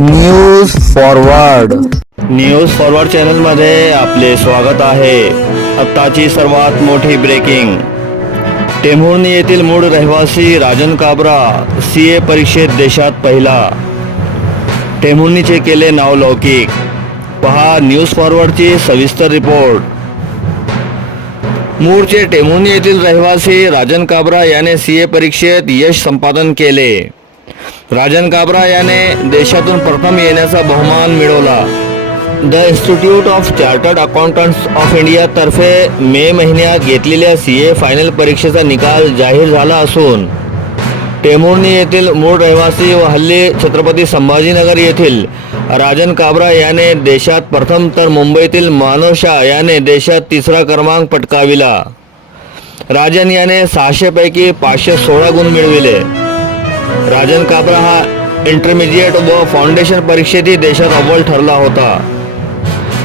News forward news forward चॅनलमध्ये आपले स्वागत आहे. आत्ताची सर्वात मोठी ब्रेकिंग टेंभुर्णी येथील मूळ रहिवासी राजन काबरा सी ए परीक्षेत देशात पहिला. टेंभुर्णीचे केले नावलौकिक पहा न्यूज फॉरवर्डची सविस्तर रिपोर्ट मूळचे टेमुनी येथील रहिवासी राजन काबरा याने सी ए परीक्षेत यश संपादन केले. राजन काबरा याने देशातून प्रथम येण्याचा बहुमान मिळवला. The institute of chartered accountants of India तर्फे मे महिन्यात घेतलेल्या सी ए फायनल परीक्षेचा निकाल जाहीर झाला असून टेमुर्णी येथील मूळ रहिवासी व हल्ली छत्रपती संभाजीनगर येथील राजन काबरा याने देशात प्रथम तर मुंबईतील मानोशा याने देशात तिसरा क्रमांक पटकाविला. राजन याने सहाशेपैकी पाचशे सोळा गुण मिळविले. राजन काबरा हा इंटरमिजिएट व फाउंडेशन परीक्षेतही देशात अव्वल ठरला होता.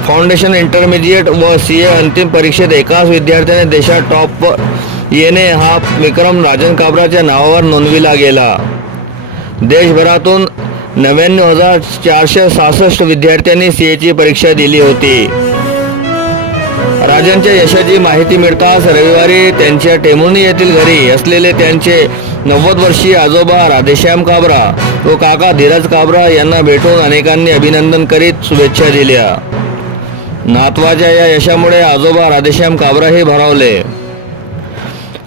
फाउंडेशन इंटरमिजिएट व सी ए अंतिम परीक्षेत एकाच विद्यार्थ्याने देशात टॉप येणे हा विक्रम राजन काबराच्या नावावर नोंदविला गेला. देशभरातून नव्याण्णव हजार चारशे सहासष्ट विद्यार्थ्यांनी सी एची परीक्षा दिली होती. राजांच्या यशाची माहिती मिळताच रविवारी त्यांच्या टेमुनी येथील घरी असलेले त्यांचे नव्वद वर्षीय आजोबा राधेश्याम काबरा व काका धीरज काबरा यांना भेटून अनेकांनी अभिनंदन करीत शुभेच्छा दिल्या. नातवाच्या या यशामुळे आजोबा राधेश्याम काबराही भरावले.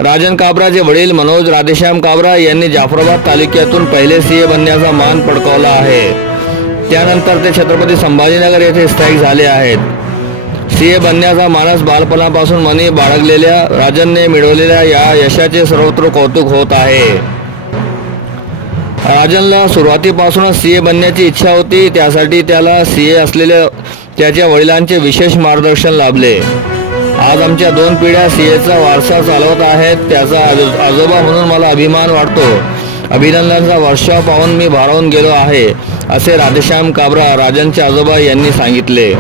राजन काबराचे वडील मनोज राधेश्याम काबरा यांनी जाफराबाद तालुक्यातून पहिले सीए बनण्याचा मान पडकावला आहे. त्यानंतर ते छत्रपती संभाजीनगर येथे स्थायिक झाले आहेत. सीए बनण्याचा मानस बालपणापासून मनी बाळगलेल्या राजनने मिळवलेल्या या यशाचे सर्वत्र कौतुक होत आहे. राजनला सुरुवातीपासूनच सी ए बनण्याची इच्छा होती त्यासाठी त्याला सी ए असलेल्या त्याच्या वडिलांचे विशेष मार्गदर्शन लाभले. आज आमच्या दोन पिढ्या सी एचा वारसा चालवत आहेत त्याचा आजोबा म्हणून मला अभिमान वाटतो. अभिनंदनाचा वर्षाव पाहून मी भारावून गेलो आहे असे राधेश्याम काबरा राजनचे आजोबा यांनी सांगितले.